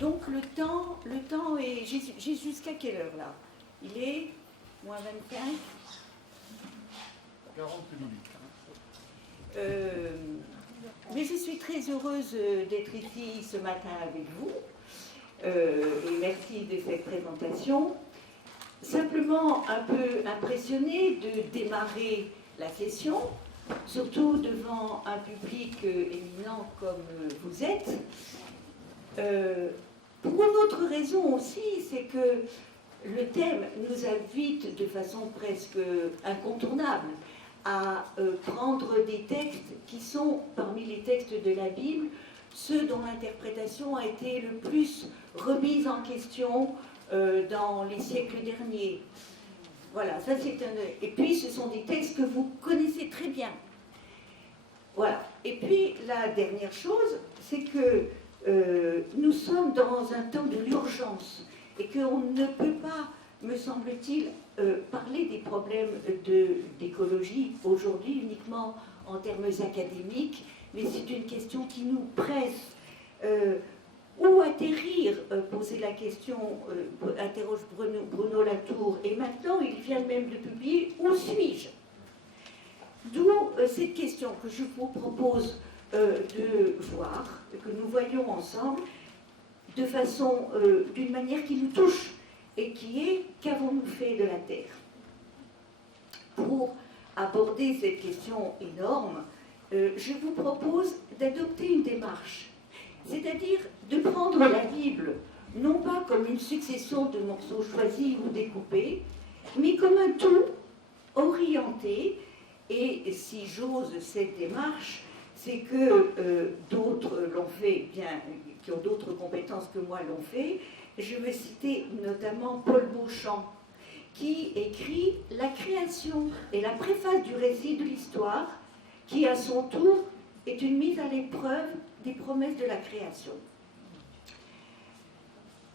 Donc le temps est... J'ai jusqu'à quelle heure là? Il est moins 25 40 minutes. Mais je suis très heureuse d'être ici ce matin avec vous. Et merci de cette présentation. Simplement un peu impressionnée de démarrer la session, surtout devant un public éminent comme vous êtes. Pour une autre raison aussi, c'est que le thème nous invite de façon presque incontournable à prendre des textes qui sont, parmi les textes de la Bible, ceux dont l'interprétation a été le plus remise en question dans les siècles derniers. Voilà, ça c'est un... Et puis ce sont des textes que vous connaissez très bien. Voilà. Et puis la dernière chose, c'est que nous sommes dans un temps de l'urgence et qu'on ne peut pas, me semble-t-il, parler des problèmes d'écologie aujourd'hui uniquement en termes académiques, mais c'est une question qui nous presse. Où atterrir, poser la question, interroge Bruno Latour, et maintenant il vient même de publier « Où suis-je ?» D'où cette question que je vous propose de voir, que nous voyons ensemble, de façon, d'une manière qui nous touche, et qui est « Qu'avons-nous fait de la Terre ?» Pour aborder cette question énorme, je vous propose d'adopter une démarche, c'est-à-dire de prendre la Bible, non pas comme une succession de morceaux choisis ou découpés, mais comme un tout orienté, et si j'ose cette démarche, c'est que d'autres l'ont fait, bien, qui ont d'autres compétences que moi l'ont fait. Je veux citer notamment Paul Beauchamp, qui écrit La création et la préface du récit de l'histoire, qui à son tour est une mise à l'épreuve des promesses de la création.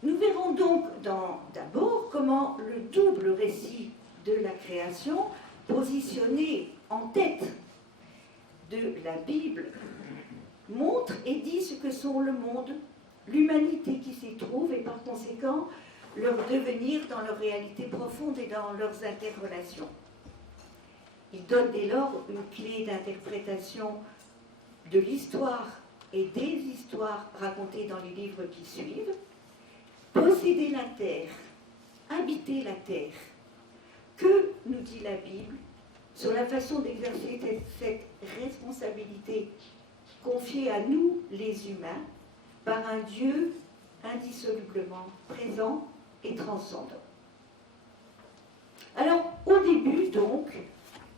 Nous verrons donc d'abord comment le double récit de la création, positionné en tête de la Bible, montre et dit ce que sont le monde, l'humanité qui s'y trouve et par conséquent leur devenir dans leur réalité profonde et dans leurs interrelations. Il donne dès lors une clé d'interprétation de l'histoire et des histoires racontées dans les livres qui suivent. Posséder la terre, habiter la terre. Que nous dit la Bible sur la façon d'exercer cette responsabilité confiée à nous, les humains, par un Dieu indissolublement présent et transcendant. Alors, au début, donc,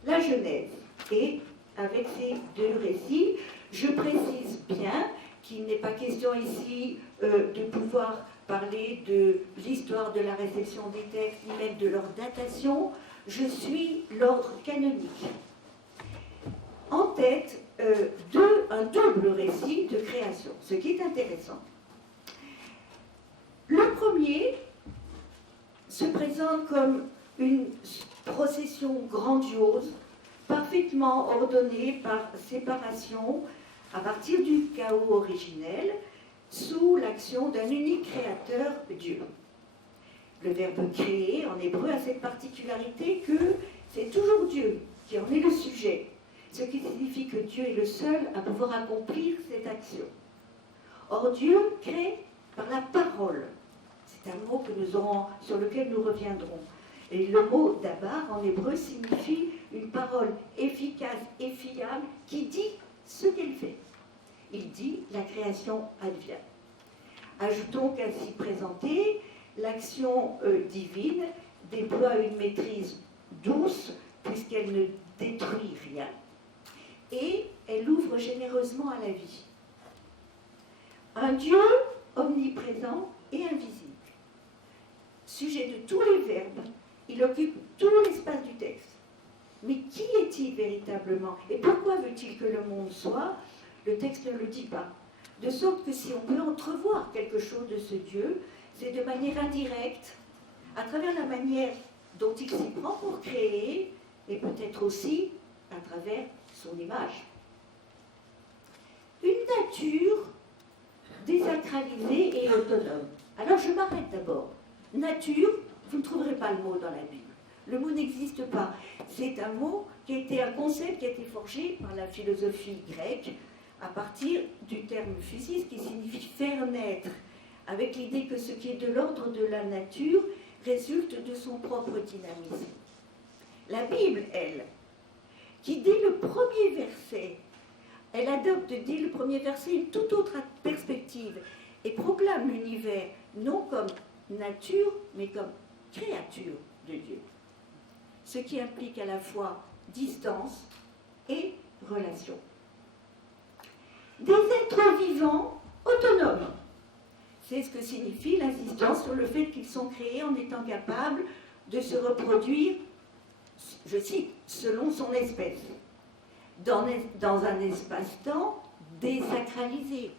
la Genèse. Et avec ces deux récits, je précise bien qu'il n'est pas question ici de pouvoir parler de l'histoire de la réception des textes, ni même de leur datation. Je suis l'ordre canonique. En tête, un double récit de création, ce qui est intéressant. Le premier se présente comme une procession grandiose, parfaitement ordonnée par séparation à partir du chaos originel, sous l'action d'un unique créateur, Dieu. Le verbe créer en hébreu a cette particularité que c'est toujours Dieu qui en est le sujet, ce qui signifie que Dieu est le seul à pouvoir accomplir cette action. Or, Dieu crée par la parole. C'est un mot sur lequel nous reviendrons. Et le mot dabar en hébreu signifie une parole efficace et fiable qui dit ce qu'elle fait. Il dit la création advient. Ajoutons qu'ainsi présentée, l'action divine déploie une maîtrise douce puisqu'elle ne détruit rien et elle ouvre généreusement à la vie. Un Dieu omniprésent et invisible. Sujet de tous les verbes, il occupe tout l'espace du texte. Mais qui est-il véritablement? Et pourquoi veut-il que le monde soit? Le texte ne le dit pas. De sorte que si on peut entrevoir quelque chose de ce Dieu, c'est de manière indirecte, à travers la manière dont il s'y prend pour créer, et peut-être aussi à travers son image. Une nature désacralisée et autonome. Alors je m'arrête d'abord. Nature, vous ne trouverez pas le mot dans la Bible. Le mot n'existe pas. C'est un mot qui a été un concept qui a été forgé par la philosophie grecque à partir du terme physis qui signifie faire naître, avec l'idée que ce qui est de l'ordre de la nature résulte de son propre dynamisme. La Bible, elle, qui dès le premier verset, elle adopte dès le premier verset une toute autre perspective et proclame l'univers non comme nature, mais comme créature de Dieu. Ce qui implique à la fois distance et relation. Des êtres vivants autonomes. C'est ce que signifie l'insistance sur le fait qu'ils sont créés en étant capables de se reproduire, je cite, selon son espèce, dans un espace-temps désacralisé.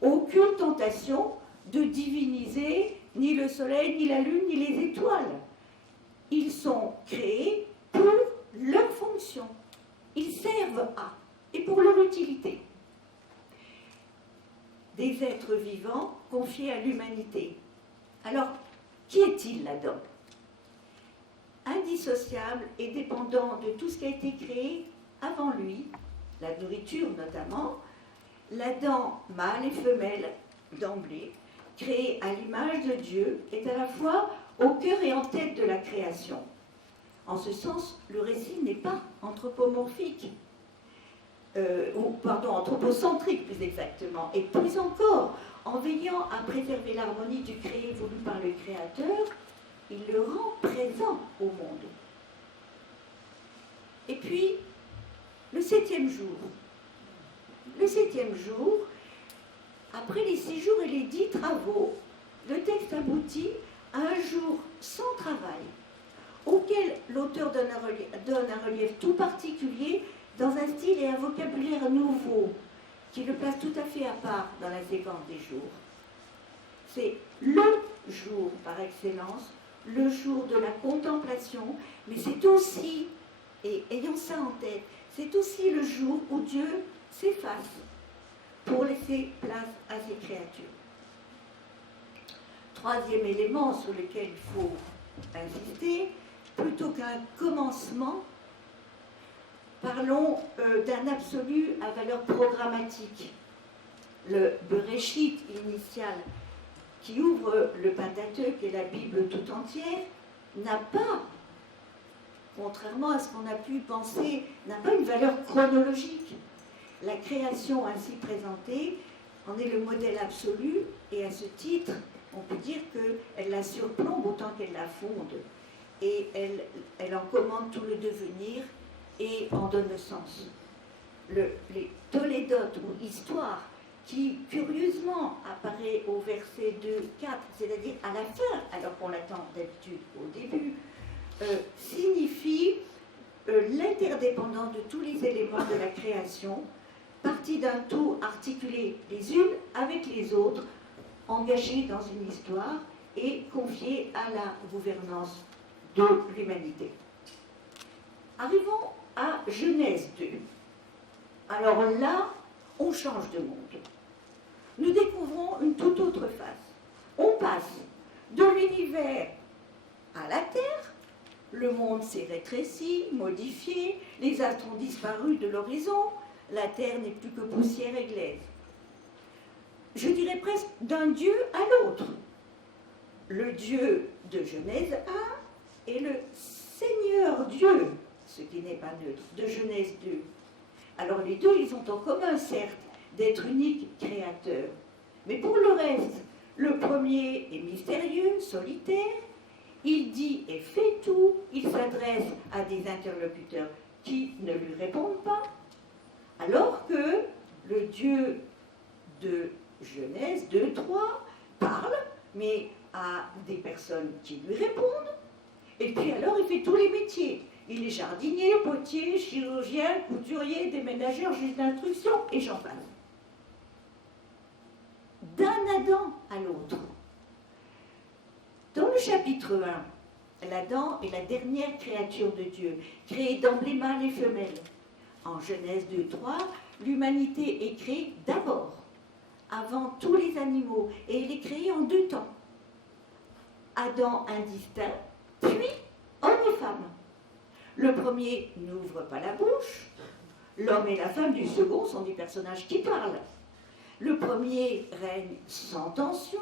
Aucune tentation de diviniser ni le soleil, ni la lune, ni les étoiles. Ils sont créés pour leur fonction. Ils servent à, et pour leur utilité. Des êtres vivants confiés à l'humanité. Alors, qui est-il là-dedans? Indissociable et dépendant de tout ce qui a été créé avant lui, la nourriture notamment, l'Adam mâle et femelle, d'emblée, créé à l'image de Dieu, est à la fois au cœur et en tête de la création. En ce sens, le récit n'est pas anthropomorphique, anthropocentrique plus exactement, et plus encore, en veillant à préserver l'harmonie du créé voulu par le Créateur, il le rend présent au monde. Et puis, le 7e jour. Le 7e jour, après les 6 jours et les 10 travaux, le texte aboutit à un jour sans travail, auquel l'auteur donne un relief tout particulier dans un style et un vocabulaire nouveau, qui le place tout à fait à part dans la séquence des jours. C'est le jour par excellence, le jour de la contemplation, mais c'est aussi, et ayons ça en tête, c'est aussi le jour où Dieu s'efface pour laisser place à ses créatures. Troisième élément sur lequel il faut insister, plutôt qu'un commencement, parlons d'un absolu à valeur programmatique. Le Bereshit initial qui ouvre le Pentateuque et la Bible tout entière n'a pas, contrairement à ce qu'on a pu penser, n'a pas une valeur chronologique. La création ainsi présentée en est le modèle absolu et à ce titre, on peut dire qu'elle la surplombe autant qu'elle la fonde et elle en commande tout le devenir et en donne le sens. Les tolédotes ou histoires qui curieusement apparaît au verset 2-4, c'est-à-dire à la fin, alors qu'on l'attend d'habitude au début, signifie l'interdépendance de tous les éléments de la création, partie d'un tout articulé les unes avec les autres, engagées dans une histoire et confiées à la gouvernance de l'humanité. Arrivons à Genèse 2. Alors là, on change de monde. Nous découvrons une toute autre face. On passe de l'univers à la Terre, le monde s'est rétréci, modifié, les astres ont disparu de l'horizon, la Terre n'est plus que poussière et glaise. Je dirais presque d'un Dieu à l'autre. Le Dieu de Genèse 1 et le Seigneur Dieu, ce qui n'est pas neutre, de Genèse 2. Alors les deux, ils ont en commun, certes, d'être uniques créateurs. Mais pour le reste, le premier est mystérieux, solitaire, il dit et fait tout, il s'adresse à des interlocuteurs qui ne lui répondent pas, alors que le Dieu de Genèse 2, 3 parle, mais à des personnes qui lui répondent, et puis alors il fait tous les métiers. Il est jardinier, potier, chirurgien, couturier, déménageur, juge d'instruction, et j'en passe. D'un Adam à l'autre. Dans le chapitre 1, l'Adam est la dernière créature de Dieu, créée d'emblée mâle et femelle. En Genèse 2, 3, l'humanité est créée d'abord, avant tous les animaux, et il est créé en 2 temps. Adam indistinct, puis homme et femme. Le premier n'ouvre pas la bouche, l'homme et la femme du second sont des personnages qui parlent. Le premier règne sans tension,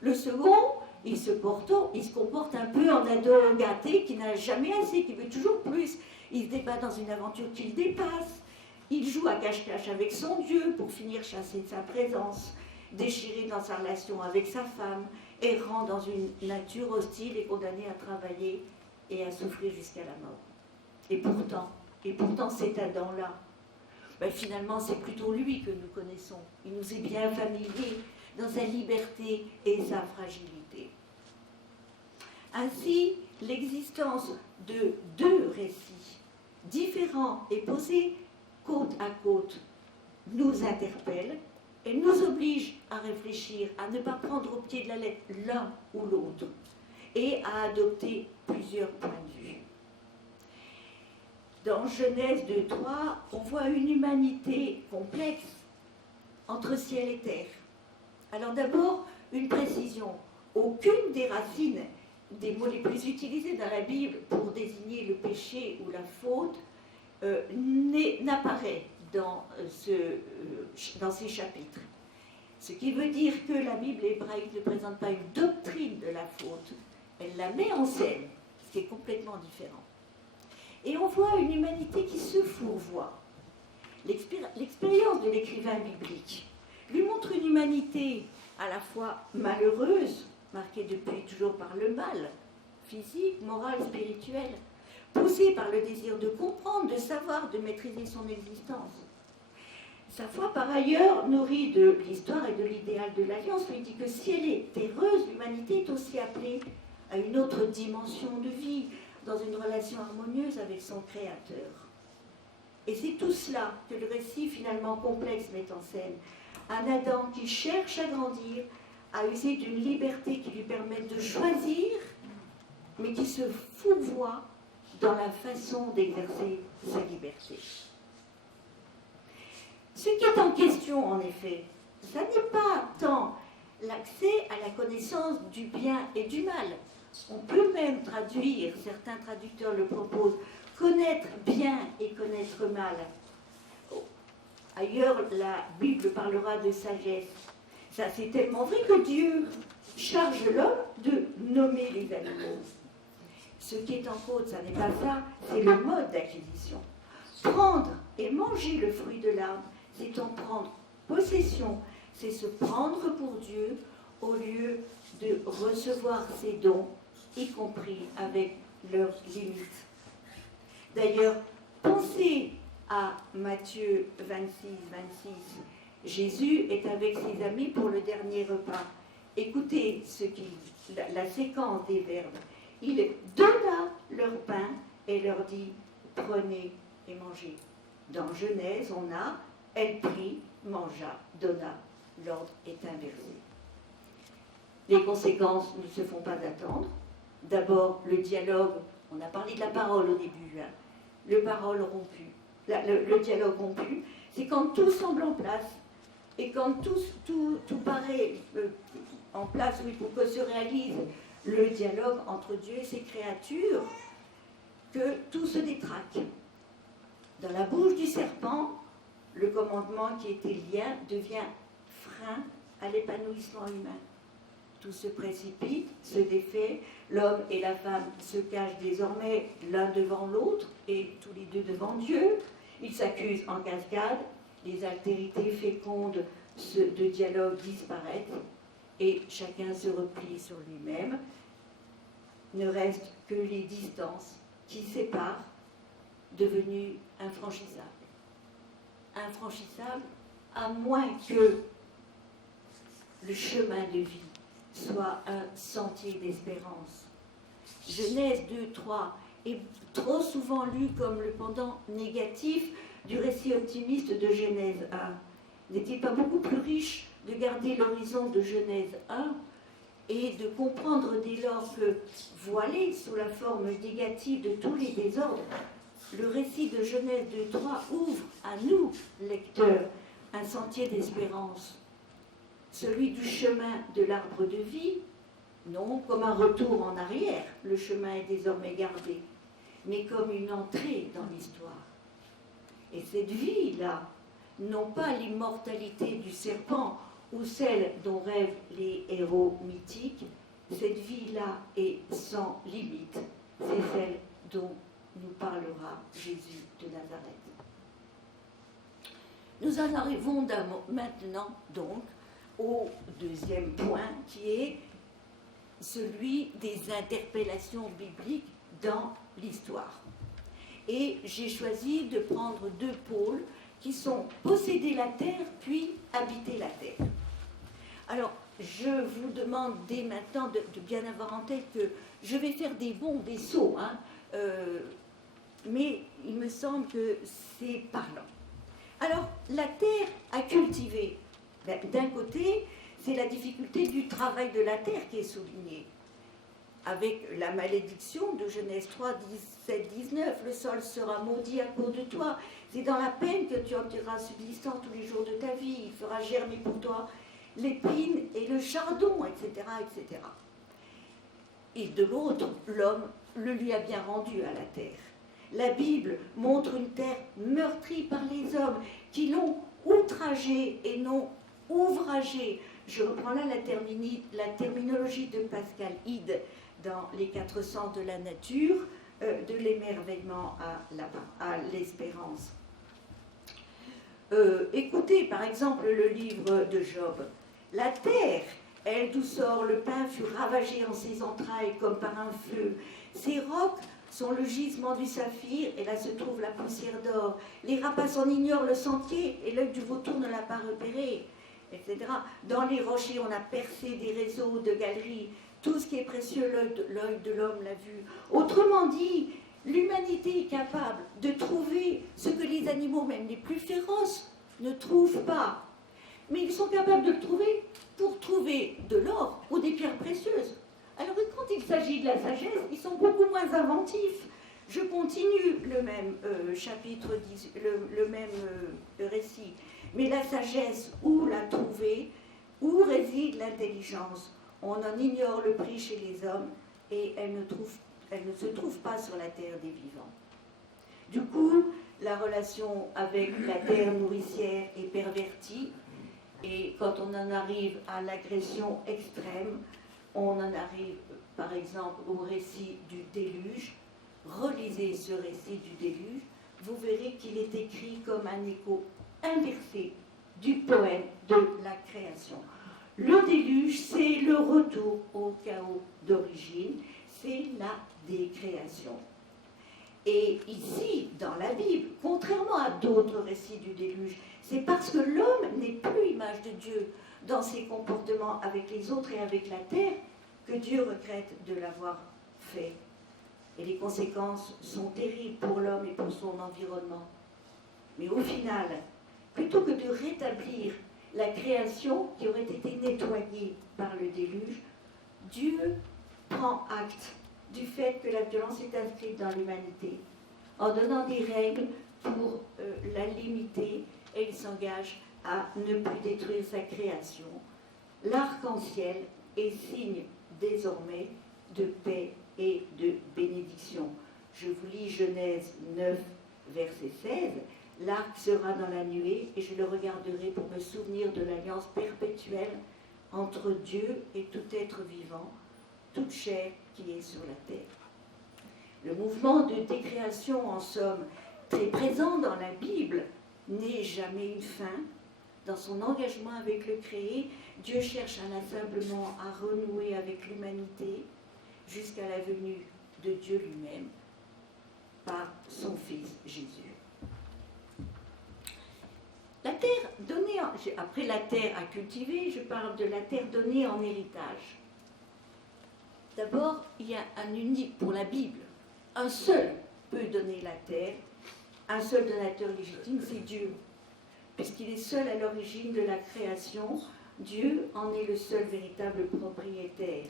le second, il se comporte un peu en ado gâté qui n'a jamais assez, qui veut toujours plus. Il se débat dans une aventure qu'il dépasse. Il joue à cache-cache avec son Dieu pour finir chassé de sa présence, déchiré dans sa relation avec sa femme, errant dans une nature hostile et condamné à travailler et à souffrir jusqu'à la mort. Et pourtant cet Adam-là, finalement c'est plutôt lui que nous connaissons. Il nous est bien familier dans sa liberté et sa fragilité. Ainsi, l'existence de 2 récits différents et posés côte à côte nous interpelle et nous oblige à réfléchir, à ne pas prendre au pied de la lettre l'un ou l'autre et à adopter plusieurs points de vue. Dans Genèse 2.3, on voit une humanité complexe entre ciel et terre. Alors d'abord, une précision. Aucune des racines des mots les plus utilisés dans la Bible pour désigner le péché ou la faute n'apparaît dans ces chapitres. Ce qui veut dire que la Bible hébraïque ne présente pas une doctrine de la faute, elle la met en scène, ce qui est complètement différent. Et on voit une humanité qui se fourvoie. L'expérience de l'écrivain biblique lui montre une humanité à la fois malheureuse, marquée depuis toujours par le mal, physique, moral, spirituel, poussée par le désir de comprendre, de savoir, de maîtriser son existence. Sa foi, par ailleurs, nourrie de l'histoire et de l'idéal de l'Alliance, lui dit que si elle est heureuse, l'humanité est aussi appelée à une autre dimension de vie, dans une relation harmonieuse avec son Créateur. Et c'est tout cela que le récit finalement complexe met en scène. Un Adam qui cherche à grandir, à user d'une liberté qui lui permet de choisir, mais qui se fourvoie dans la façon d'exercer sa liberté. Ce qui est en question, en effet, ça n'est pas tant l'accès à la connaissance du bien et du mal. On peut même traduire, certains traducteurs le proposent, connaître bien et connaître mal. Ailleurs, la Bible parlera de sagesse. Ça, c'est tellement vrai que Dieu charge l'homme de nommer les animaux. Ce qui est en cause, ça n'est pas ça, c'est le mode d'acquisition. Prendre et manger le fruit de l'arbre, c'est en prendre possession, c'est se prendre pour Dieu au lieu de recevoir ses dons, y compris avec leurs limites. D'ailleurs, pensez à Matthieu 26. Jésus est avec ses amis pour le dernier repas. Écoutez la séquence des verbes. Il donna leur pain et leur dit « Prenez et mangez ». Dans Genèse, on a « Elle prit, mangea, donna ». L'ordre est inversé. Les conséquences ne se font pas attendre. D'abord, le dialogue, on a parlé de la parole au début, hein. Le dialogue rompu, c'est quand tout semble en place, et quand tout paraît en place, oui, pour que se réalise le dialogue entre Dieu et ses créatures, que tout se détraque. Dans la bouche du serpent, le commandement qui était lien devient frein à l'épanouissement humain. Tout se précipite, se défait, l'homme et la femme se cachent désormais l'un devant l'autre et tous les deux devant Dieu. Ils s'accusent en cascade, les altérités fécondes de dialogue disparaissent et chacun se replie sur lui-même. Ne restent que les distances qui séparent, devenues infranchissables. Infranchissables à moins que le chemin de vie soit un sentier d'espérance. Genèse 2.3 est trop souvent lu comme le pendant négatif du récit optimiste de Genèse 1. N'est-il pas beaucoup plus riche de garder l'horizon de Genèse 1 et de comprendre dès lors que, voilé sous la forme négative de tous les désordres, le récit de Genèse 2.3 ouvre à nous, lecteurs, un sentier d'espérance. celui du chemin de l'arbre de vie, non comme un retour en arrière, le chemin est désormais gardé, mais comme une entrée dans l'histoire. Et cette vie-là, non pas l'immortalité du serpent ou celle dont rêvent les héros mythiques, cette vie-là est sans limite. C'est celle dont nous parlera Jésus de Nazareth. Nous en arrivons maintenant donc au deuxième point qui est celui des interpellations bibliques dans l'histoire. Et j'ai choisi de prendre deux pôles qui sont posséder la terre puis habiter la terre. Alors, je vous demande dès maintenant de bien avoir en tête que je vais faire des bons, des sauts, mais il me semble que c'est parlant. Alors, la terre à cultiver, d'un côté, c'est la difficulté du travail de la terre qui est soulignée. Avec la malédiction de Genèse 3, 17, 19, le sol sera maudit à cause de toi. C'est dans la peine que tu en tireras subsistance tous les jours de ta vie. Il fera germer pour toi l'épine et le chardon, etc., etc. Et de l'autre, l'homme le lui a bien rendu à la terre. La Bible montre une terre meurtrie par les hommes qui l'ont outragée et non ouvragée. Je reprends là la terminologie de Pascal Hide dans Les 4 sens de la nature, de l'émerveillement à l'espérance. Écoutez par exemple le livre de Job. La terre, elle d'où sort le pain, fut ravagée en ses entrailles comme par un feu. Ses rocs sont le gisement du saphir, et là se trouve la poussière d'or. Les rapaces en ignorent le sentier, et l'œil du vautour ne l'a pas repéré, etc. Dans les rochers, on a percé des réseaux de galeries. Tout ce qui est précieux, l'œil de l'homme l'a vu. Autrement dit, l'humanité est capable de trouver ce que les animaux, même les plus féroces, ne trouvent pas. Mais ils sont capables de le trouver pour trouver de l'or ou des pierres précieuses. Alors que quand il s'agit de la sagesse, ils sont beaucoup moins inventifs. Je continue le même chapitre, le même récit. Mais la sagesse, où la trouver? Où réside l'intelligence? On en ignore le prix chez les hommes et elle ne se trouve pas sur la terre des vivants. Du coup, la relation avec la terre nourricière est pervertie, et quand on en arrive à l'agression extrême, on en arrive par exemple au récit du déluge. Relisez ce récit du déluge, vous verrez qu'il est écrit comme un écho inversé du poème de la création. Le déluge, c'est le retour au chaos d'origine, c'est la décréation. Et ici, dans la Bible, contrairement à d'autres récits du déluge, c'est parce que l'homme n'est plus image de Dieu dans ses comportements avec les autres et avec la terre que Dieu regrette de l'avoir fait. Et les conséquences sont terribles pour l'homme et pour son environnement. Mais au final, plutôt que de rétablir la création qui aurait été nettoyée par le déluge, Dieu prend acte du fait que la violence est inscrite dans l'humanité, en donnant des règles pour la limiter, et il s'engage à ne plus détruire sa création. L'arc-en-ciel est signe désormais de paix et de bénédiction. Je vous lis Genèse 9, verset 16. L'arc sera dans la nuée et je le regarderai pour me souvenir de l'alliance perpétuelle entre Dieu et tout être vivant, toute chair qui est sur la terre. Le mouvement de décréation, en somme, très présent dans la Bible, n'est jamais une fin. Dans son engagement avec le créé, Dieu cherche inlassablement à renouer avec l'humanité jusqu'à la venue de Dieu lui-même par son Fils Jésus. La terre donnée, après la terre à cultiver, je parle de la terre donnée en héritage. D'abord, il y a un unique pour la Bible. Un seul peut donner la terre, un seul donateur légitime, c'est Dieu. Puisqu'il est seul à l'origine de la création, Dieu en est le seul véritable propriétaire.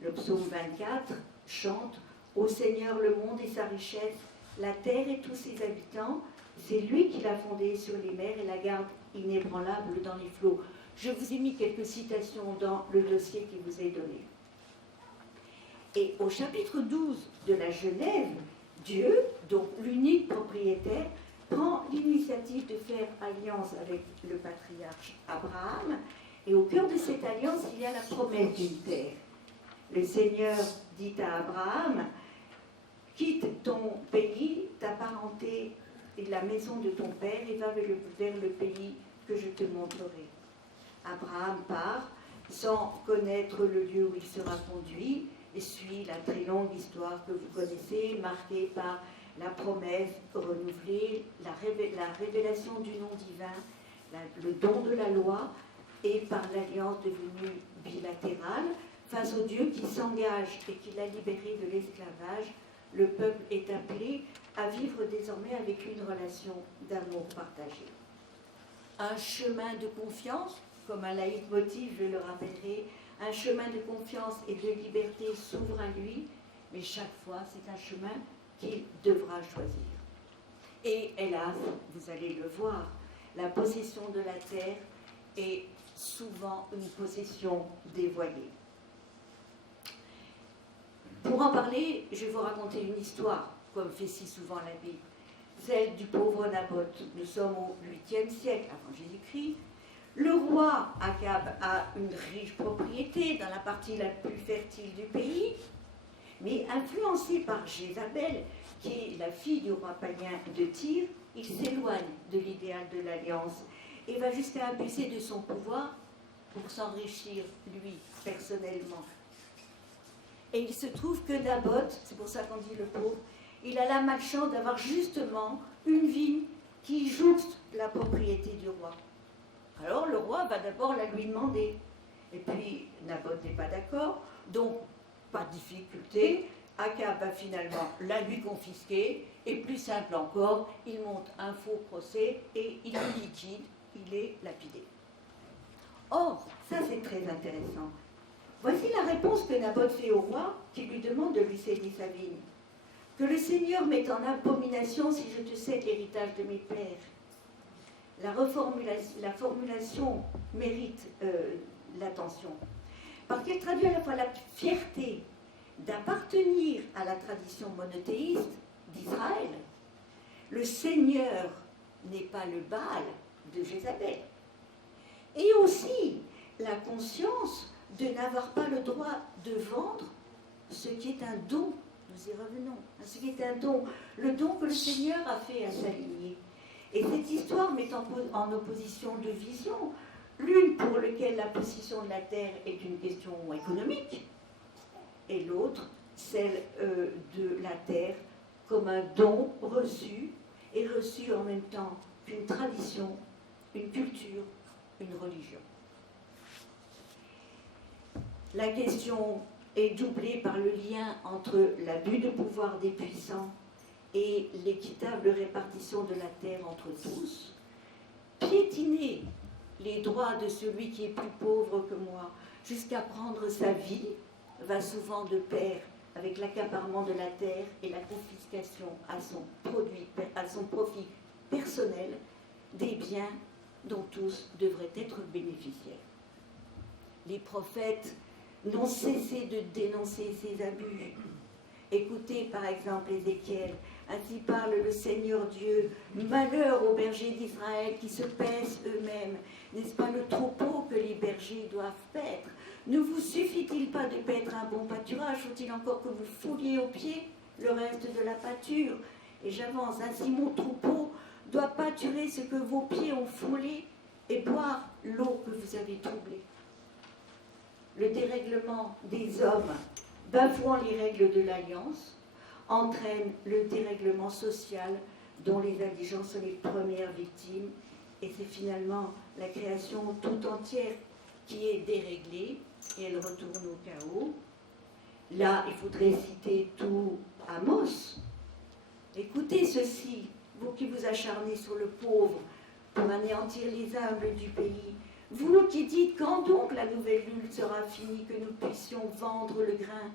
Le psaume 24 chante « Ô Seigneur, le monde et sa richesse, la terre et tous ses habitants, c'est lui qui l'a fondée sur les mers et la garde inébranlable dans les flots. » Je vous ai mis quelques citations dans le dossier qui vous est donné. Et au chapitre 12 de la Genèse, Dieu, donc l'unique propriétaire, prend l'initiative de faire alliance avec le patriarche Abraham. Et au cœur de cette alliance, il y a la promesse d'une terre. Le Seigneur dit à Abraham, quitte ton pays, ta parenté et la maison de ton père et va vers le pays que je te montrerai. Abraham part sans connaître le lieu où il sera conduit et suit la très longue histoire que vous connaissez, marquée par la promesse renouvelée, la révélation du nom divin, le don de la loi et par l'alliance devenue bilatérale. Face au Dieu qui s'engage et qui l'a libéré de l'esclavage, le peuple est appelé à vivre désormais avec une relation d'amour partagé. Un chemin de confiance, comme un leitmotiv, je le rappellerai, un chemin de confiance et de liberté s'ouvre à lui, mais chaque fois c'est un chemin qu'il devra choisir. Et hélas, vous allez le voir, la possession de la terre est souvent une possession dévoyée. Pour en parler, je vais vous raconter une histoire, comme fait si souvent la Bible, celle du pauvre Naboth. Nous sommes au 8e siècle avant Jésus-Christ. Le roi Akab a une riche propriété dans la partie la plus fertile du pays, mais influencé par Jézabel, qui est la fille du roi païen de Tyr, il s'éloigne de l'idéal de l'alliance et va jusqu'à abuser de son pouvoir pour s'enrichir, lui, personnellement. Et il se trouve que Naboth, c'est pour ça qu'on dit le pauvre, il a la malchance d'avoir justement une vigne qui jouxte la propriété du roi. Alors le roi va d'abord la lui demander. Et puis Naboth n'est pas d'accord, donc pas de difficulté, Akab va finalement la lui confisquer, et plus simple encore, il monte un faux procès et il est liquide, il est lapidé. Or, ça c'est très intéressant. Voici la réponse que Naboth fait au roi qui lui demande de lui céder sa vigne. Que le Seigneur mette en abomination si je te cède l'héritage de mes pères. La formulation mérite l'attention, parce qu'elle traduit à la fois la fierté d'appartenir à la tradition monothéiste d'Israël. Le Seigneur n'est pas le Baal de Jézabel. Et aussi la conscience de n'avoir pas le droit de vendre ce qui est un don. Nous y revenons. Ce qui est un don. Le don que le Seigneur a fait à sa lignée. Et cette histoire met en opposition deux visions. L'une pour laquelle la possession de la terre est une question économique, et l'autre, celle de la terre comme un don reçu, et reçu en même temps qu'une tradition, une culture, une religion. La question est doublée par le lien entre l'abus de pouvoir des puissants et l'équitable répartition de la terre entre tous. Piétiner les droits de celui qui est plus pauvre que moi jusqu'à prendre sa vie va souvent de pair avec l'accaparement de la terre et la confiscation à son profit personnel des biens dont tous devraient être bénéficiaires. Les prophètes n'ont cessé de dénoncer ces abus. Écoutez par exemple Ézéchiel, ainsi parle le Seigneur Dieu, malheur aux bergers d'Israël qui se paissent eux-mêmes. N'est-ce pas le troupeau que les bergers doivent paître? Ne vous suffit-il pas de paître un bon pâturage? Faut-il encore que vous fouliez au pied le reste de la pâture? Et j'avance, ainsi mon troupeau doit pâturer ce que vos pieds ont foulé et boire l'eau que vous avez troublée. Le dérèglement des hommes, bafouant les règles de l'alliance, entraîne le dérèglement social dont les indigents sont les premières victimes, et c'est finalement la création tout entière qui est déréglée et elle retourne au chaos. Là, il faudrait citer tout Amos. Écoutez ceci, vous qui vous acharnez sur le pauvre pour anéantir les humbles du pays, vous qui dites quand donc la nouvelle lune sera finie, que nous puissions vendre le grain,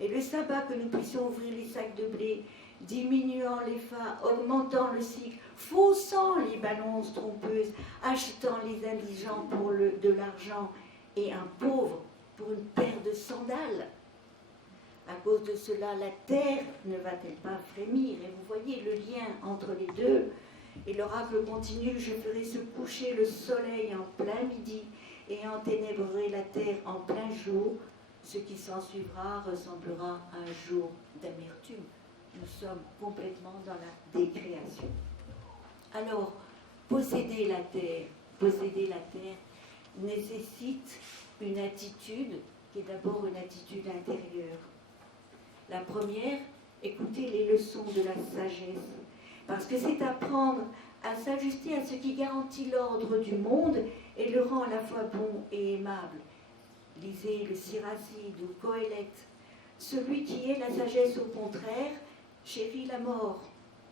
et le sabbat que nous puissions ouvrir les sacs de blé, diminuant les phares, augmentant le cycle, faussant les balances trompeuses, achetant les indigents pour de l'argent et un pauvre pour une paire de sandales. À cause de cela, la terre ne va-t-elle pas frémir? Et vous voyez le lien entre les deux. Et l'oracle continue, je ferai se coucher le soleil en plein midi et enténébrerai la terre en plein jour. Ce qui s'ensuivra ressemblera à un jour d'amertume. Nous sommes complètement dans la décréation. Alors, posséder la terre nécessite une attitude qui est d'abord une attitude intérieure. La première, écouter les leçons de la sagesse, parce que c'est apprendre à s'ajuster à ce qui garantit l'ordre du monde et le rend à la fois bon et aimable. Lisez le Siracide ou Coëlette. Celui qui est la sagesse au contraire chérit la mort.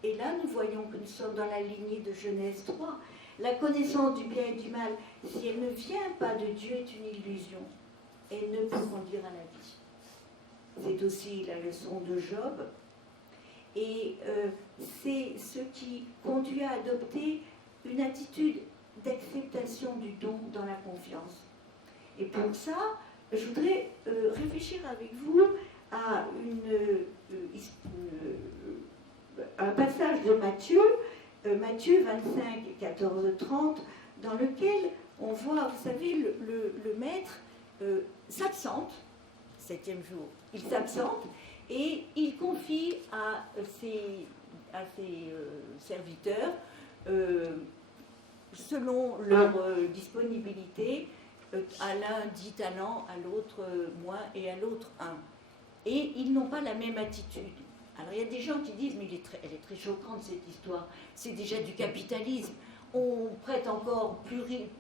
Et là, nous voyons que nous sommes dans la lignée de Genèse 3. La connaissance du bien et du mal, si elle ne vient pas de Dieu, est une illusion. Elle ne peut conduire à la vie. C'est aussi la leçon de Job. Et c'est ce qui conduit à adopter une attitude d'acceptation du don dans la confiance. Et pour ça, je voudrais réfléchir avec vous à un passage de Matthieu, Matthieu 25, 14, 30, dans lequel on voit, vous savez, le maître s'absente, 7e jour, il s'absente et il confie à ses serviteurs, selon leur disponibilité, à l'un 10 talents, à l'autre moins et à l'autre 1. Et ils n'ont pas la même attitude. Alors il y a des gens qui disent, mais elle est très choquante cette histoire, c'est déjà du capitalisme, on prête encore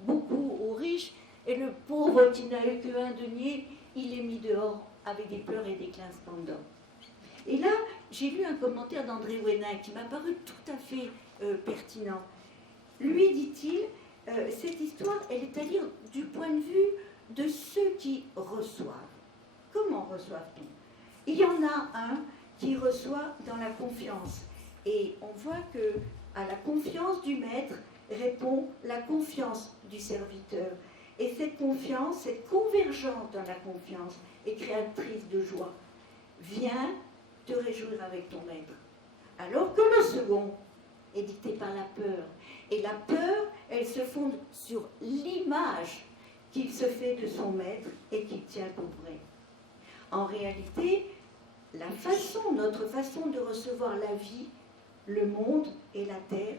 beaucoup aux riches, et le pauvre qui n'a eu que 1 denier, il est mis dehors avec des pleurs et des grincements de dents. Et là, j'ai lu un commentaire d'André Ouénin qui m'a paru tout à fait pertinent. Lui, dit-il, cette histoire, elle est à lire du point de vue de ceux qui reçoivent. Comment reçoivent-on? Il y en a un qui reçoit dans la confiance. Et on voit que à la confiance du maître répond la confiance du serviteur. Et cette confiance, cette convergence dans la confiance est créatrice de joie. Viens te réjouir avec ton maître. Alors que le second est dicté par la peur. Et la peur, elle se fonde sur l'image qu'il se fait de son maître et qu'il tient pour vrai. En réalité, notre façon de recevoir la vie, le monde et la terre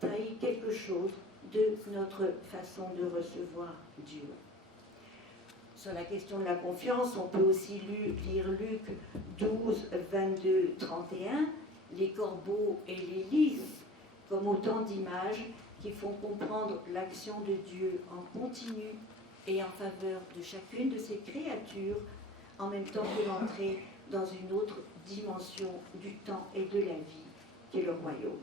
trahit quelque chose de notre façon de recevoir Dieu. Sur la question de la confiance, on peut aussi lire Luc 12, 22, 31, les corbeaux et les lys, comme autant d'images qui font comprendre l'action de Dieu en continu et en faveur de chacune de ses créatures, en même temps que l'entrée dans une autre dimension du temps et de la vie, qui est le royaume.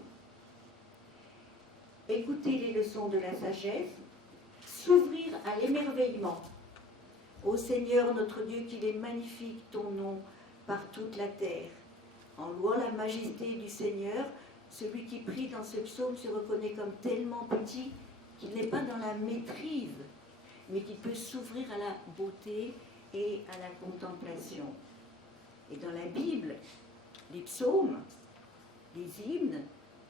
Écouter les leçons de la sagesse, s'ouvrir à l'émerveillement. Ô Seigneur notre Dieu, qu'il est magnifique ton nom par toute la terre. En louant la majesté du Seigneur, celui qui prie dans ce psaume se reconnaît comme tellement petit qu'il n'est pas dans la maîtrise, mais qu'il peut s'ouvrir à la beauté et à la contemplation. Et dans la Bible, les psaumes, les hymnes,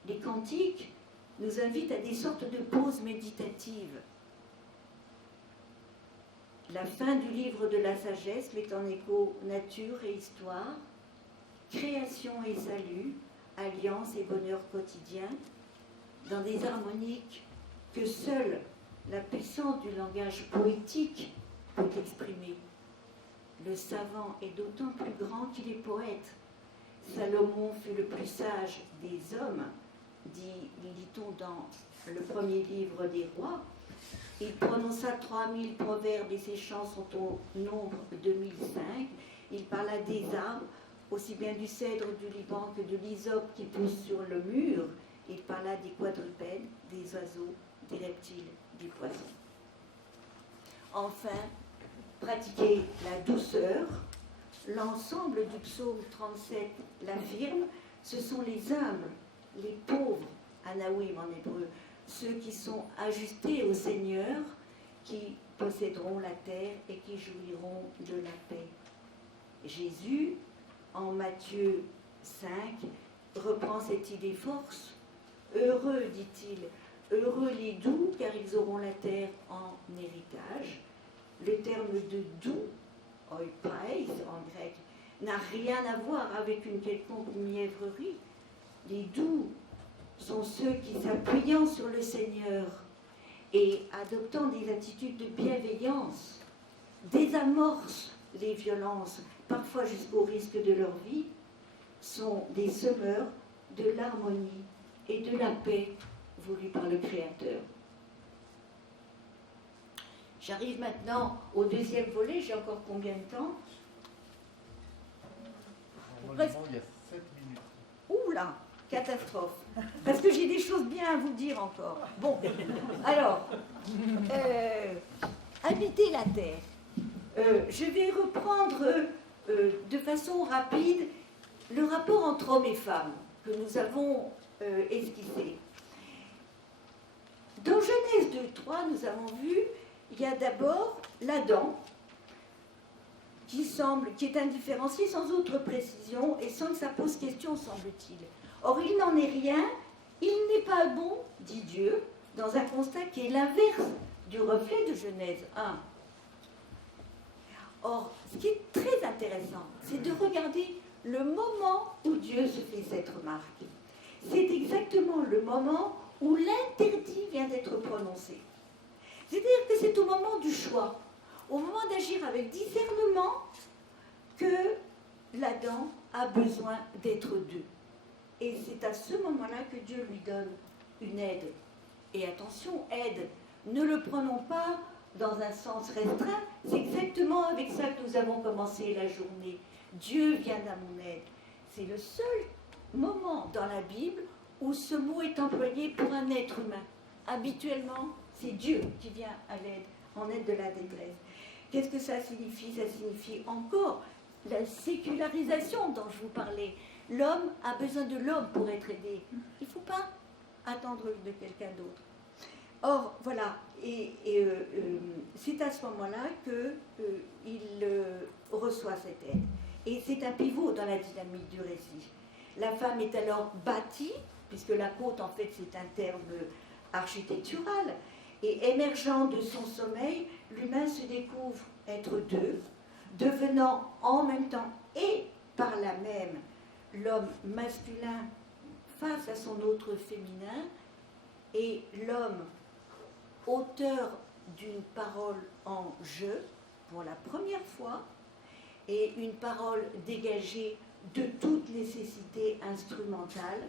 les cantiques nous invitent à des sortes de pauses méditatives. La fin du livre de la sagesse met en écho nature et histoire, création et salut, alliance et bonheur quotidien, dans des harmoniques que seule la puissance du langage poétique peut exprimer. Le savant est d'autant plus grand qu'il est poète. Salomon fut le plus sage des hommes, dit-on dans le premier livre des rois. Il prononça 3000 proverbes et ses chants sont au nombre de 2005. Il parla des arbres, aussi bien du cèdre du Liban que de l'hysope qui pousse sur le mur. Il parla des quadrupèdes, des oiseaux, des reptiles, des poissons. Enfin, pratiquer la douceur. L'ensemble du psaume 37 l'affirme. ce sont les humbles, les pauvres, Anaouim en hébreu, ceux qui sont ajustés au Seigneur, qui posséderont la terre et qui jouiront de la paix. Jésus, en Matthieu 5, reprend cette idée force. Heureux, dit-il, heureux les doux, car ils auront la terre en héritage. Le terme de doux, oipais en grec, n'a rien à voir avec une quelconque mièvrerie. Les doux sont ceux qui, s'appuyant sur le Seigneur et adoptant des attitudes de bienveillance, désamorcent les violences, parfois jusqu'au risque de leur vie, sont des semeurs de l'harmonie et de la paix voulue par le Créateur. J'arrive maintenant au deuxième volet. J'ai encore combien de temps? Normalement, il y a 7 minutes. Ouh là, catastrophe. Parce que j'ai des choses bien à vous dire encore. Bon, alors, habiter la terre. Je vais reprendre de façon rapide le rapport entre hommes et femmes que nous avons esquissé. Dans Genèse 2:3, nous avons vu, il y a d'abord l'Adam qui est indifférencié sans autre précision et sans que ça pose question, semble-t-il. Or, il n'en est rien, il n'est pas bon, dit Dieu, dans un constat qui est l'inverse du reflet de Genèse 1. Or, ce qui est très intéressant, c'est de regarder le moment où Dieu se fait cette remarque. C'est exactement le moment où l'interdit vient d'être prononcé. C'est-à-dire que c'est au moment du choix, au moment d'agir avec discernement, que l'Adam a besoin d'être deux. Et c'est à ce moment-là que Dieu lui donne une aide. Et attention, aide, ne le prenons pas dans un sens restreint, c'est exactement avec ça que nous avons commencé la journée. Dieu vient à mon aide. C'est le seul moment dans la Bible où ce mot est employé pour un être humain. Habituellement, c'est Dieu qui vient à l'aide, en aide de la détresse. Qu'est-ce que ça signifie? Ça signifie encore la sécularisation dont je vous parlais. L'homme a besoin de l'homme pour être aidé. Il ne faut pas attendre de quelqu'un d'autre. Or, voilà, c'est à ce moment-là qu'il reçoit cette aide. Et c'est un pivot dans la dynamique du récit. La femme est alors bâtie, puisque la côte, en fait, c'est un terme architectural, et émergeant de son sommeil, l'humain se découvre être deux, devenant en même temps et par là même l'homme masculin face à son autre féminin, et l'homme auteur d'une parole en je pour la première fois, et une parole dégagée de toute nécessité instrumentale,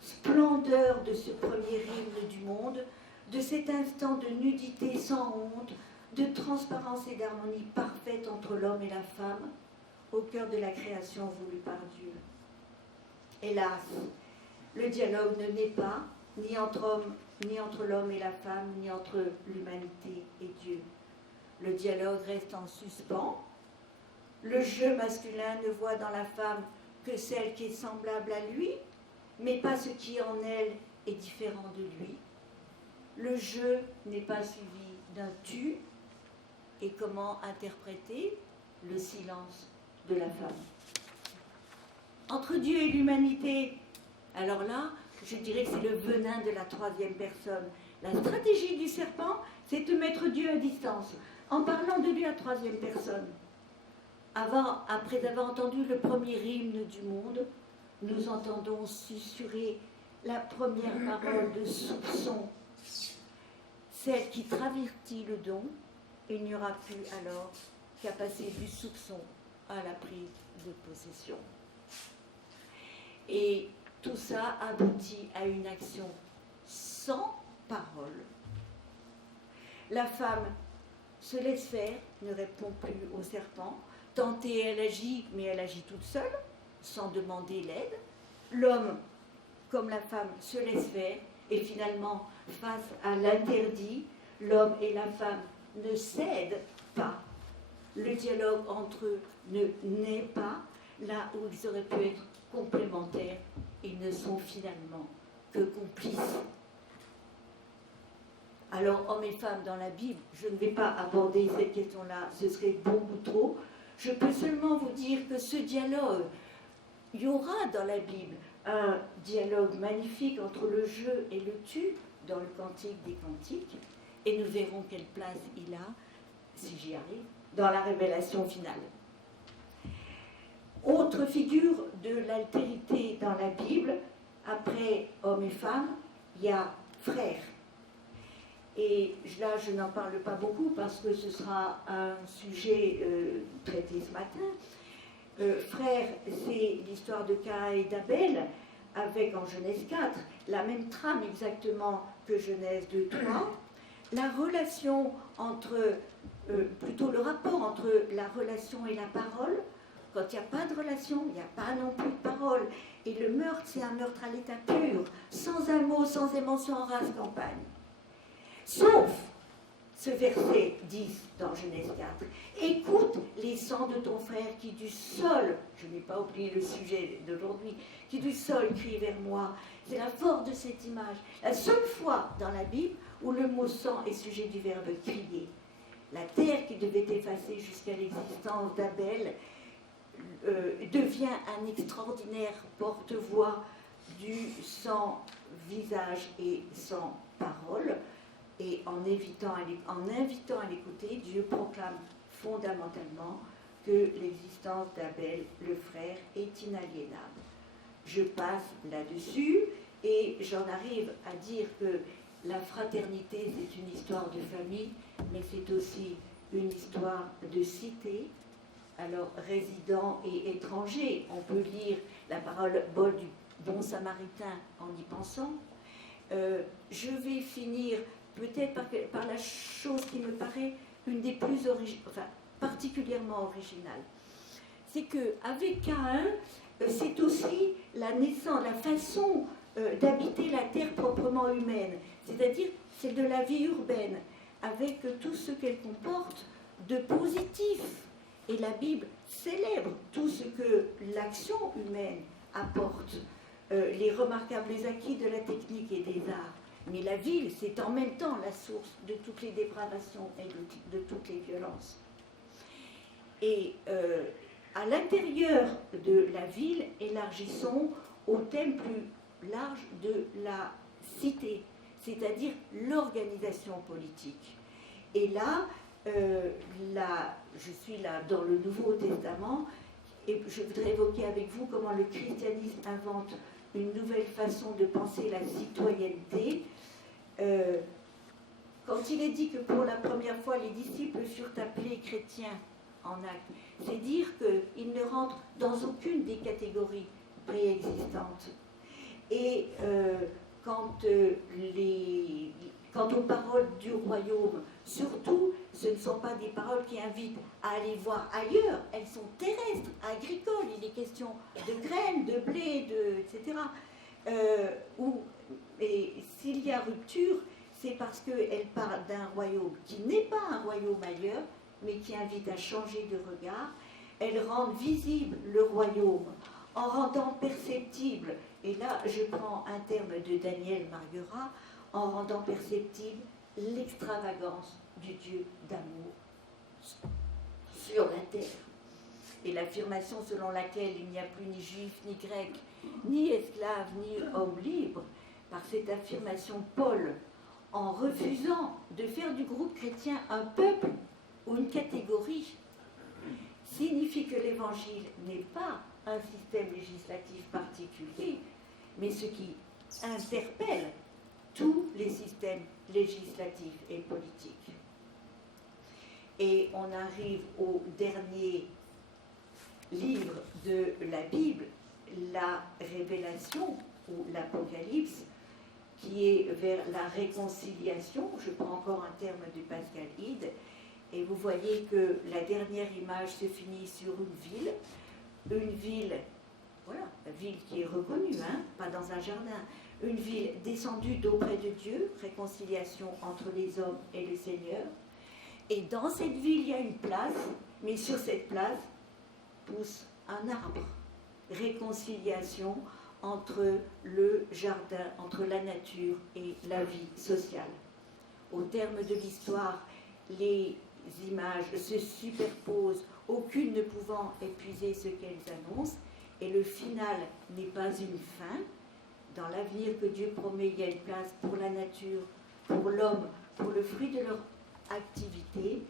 splendeur de ce premier hymne du monde, de cet instant de nudité sans honte, de transparence et d'harmonie parfaite entre l'homme et la femme, au cœur de la création voulue par Dieu. Hélas, le dialogue ne naît pas, ni entre l'homme et la femme, ni entre l'humanité et Dieu. Le dialogue reste en suspens. Le je masculin ne voit dans la femme que celle qui est semblable à lui, mais pas ce qui en elle est différent de lui. Le je n'est pas suivi d'un tu. Et comment interpréter le silence de la femme? Entre Dieu et l'humanité, alors là, je dirais que c'est le venin de la troisième personne. La stratégie du serpent, c'est de mettre Dieu à distance, en parlant de lui à troisième personne. Après avoir entendu le premier hymne du monde, nous entendons susurrer la première parole de soupçon, celle qui travertit le don. Il n'y aura plus alors qu'à passer du soupçon à la prise de possession. Et tout ça aboutit à une action sans parole. La femme se laisse faire, ne répond plus au serpent. Tentée, elle agit, mais elle agit toute seule, sans demander l'aide. L'homme, comme la femme, se laisse faire, et finalement, face à l'interdit, l'homme et la femme ne cèdent pas. Le dialogue entre eux ne naît pas. là où ils auraient pu être complémentaires, ils ne sont finalement que complices. Alors, hommes et femmes dans la Bible, je ne vais pas aborder cette question-là, ce serait beaucoup trop. Je peux seulement vous dire que ce dialogue, il y aura dans la Bible un dialogue magnifique entre le je et le tu dans le Cantique des Cantiques, et nous verrons quelle place il a, si j'y arrive, dans la révélation finale. Autre figure de l'altérité dans la Bible, après hommes et femmes, il y a frères. Et là, je n'en parle pas beaucoup parce que ce sera un sujet traité ce matin. Frères, c'est l'histoire de Caïn et d'Abel, avec en Genèse 4, la même trame exactement que Genèse 2-3. La relation entre, plutôt le rapport entre la relation et la parole. Quand il n'y a pas de relation, il n'y a pas non plus de parole. Et le meurtre, c'est un meurtre à l'état pur, sans un mot, sans émotion en race campagne. Sauf ce verset 10 dans Genèse 4. Écoute les sangs de ton frère qui du sol, je n'ai pas oublié le sujet d'aujourd'hui, qui du sol crie vers moi. C'est la force de cette image. La seule fois dans la Bible où le mot sang est sujet du verbe crier. La terre qui devait effacer jusqu'à l'existence d'Abel devient un extraordinaire porte-voix du sans visage et sans parole. Et en invitant à l'écouter, Dieu proclame fondamentalement que l'existence d'Abel, le frère, est inaliénable. Je passe là-dessus et j'en arrive à dire que la fraternité, c'est une histoire de famille, mais c'est aussi une histoire de cité. Alors, résidents et étrangers, on peut lire la parabole du bon samaritain en y pensant. Je vais finir peut-être par la chose qui me paraît une des plus particulièrement originales. C'est qu'avec Caïn, c'est aussi la naissance, la façon d'habiter la terre proprement humaine, c'est-à-dire celle de la vie urbaine, avec tout ce qu'elle comporte de positif. Et la Bible célèbre tout ce que l'action humaine apporte, les remarquables acquis de la technique et des arts. Mais la ville, c'est en même temps la source de toutes les dépravations et de toutes les violences. Et à l'intérieur de la ville, élargissons au thème plus large de la cité, c'est-à-dire l'organisation politique. Et là, je suis là dans le Nouveau Testament, et je voudrais évoquer avec vous comment le christianisme invente une nouvelle façon de penser la citoyenneté. Quand il est dit que pour la première fois les disciples furent appelés chrétiens en acte, c'est dire qu'ils ne rentrent dans aucune des catégories préexistantes. Et quant aux paroles du royaume, surtout, ce ne sont pas des paroles qui invitent à aller voir ailleurs, elles sont terrestres, agricoles, il est question de graines, de blé, etc. Et s'il y a rupture, c'est parce qu'elle parle d'un royaume qui n'est pas un royaume ailleurs, mais qui invite à changer de regard. Elle rend visible le royaume en rendant perceptible, et là je prends un terme de Daniel Marguerat, en rendant perceptible l'extravagance du Dieu d'amour sur la terre. Et l'affirmation selon laquelle il n'y a plus ni juif, ni grec, ni esclave, ni homme libre, par cette affirmation, Paul, en refusant de faire du groupe chrétien un peuple ou une catégorie, signifie que l'évangile n'est pas un système législatif particulier, mais ce qui interpelle tous les systèmes législatifs et politiques. Et on arrive au dernier livre de la Bible, la Révélation ou l'Apocalypse, qui est vers la réconciliation. Je prends encore un terme de Pascal Hide, et vous voyez que la dernière image se finit sur une ville, voilà, la ville qui est reconnue, hein, pas dans un jardin, une ville descendue d'auprès de Dieu, réconciliation entre les hommes et le Seigneur. Et dans cette ville, il y a une place, mais sur cette place pousse un arbre. Réconciliation entre le jardin, entre la nature et la vie sociale. Au terme de l'histoire, les images se superposent, aucune ne pouvant épuiser ce qu'elles annoncent, et le final n'est pas une fin. Dans l'avenir que Dieu promet, il y a une place pour la nature, pour l'homme, pour le fruit de leur activité.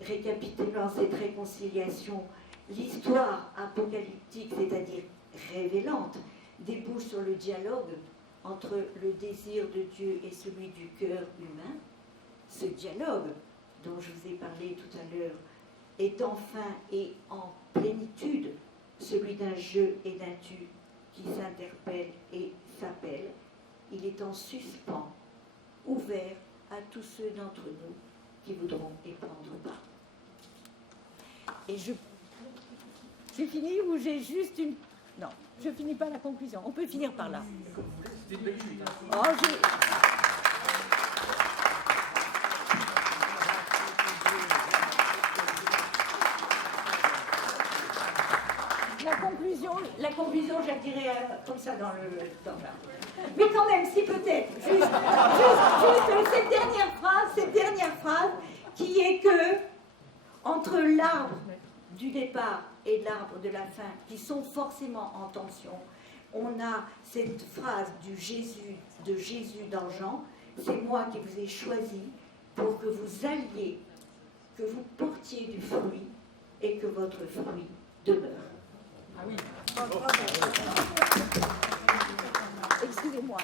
Récapitulant cette réconciliation, l'histoire apocalyptique, c'est-à-dire révélante, débouche sur le dialogue entre le désir de Dieu et celui du cœur humain. Ce dialogue, dont je vous ai parlé tout à l'heure, est enfin et en plénitude celui d'un je et d'un tu qui s'interpellent et s'appellent. Il est en suspens, ouvert à tous ceux d'entre nous qui voudront y prendre part. Et j'ai fini ou j'ai juste une... Non, je finis pas la conclusion. On peut finir par là. C'était une belle chute. Oh, La conclusion, je la dirais comme ça dans le... Mais quand même, si peut-être, juste cette dernière phrase, qui est que, entre l'arbre du départ et l'arbre de la fin, qui sont forcément en tension, on a cette phrase de Jésus dans Jean, c'est moi qui vous ai choisi pour que vous alliez, que vous portiez du fruit et que votre fruit demeure. Ah oui. Excusez-moi.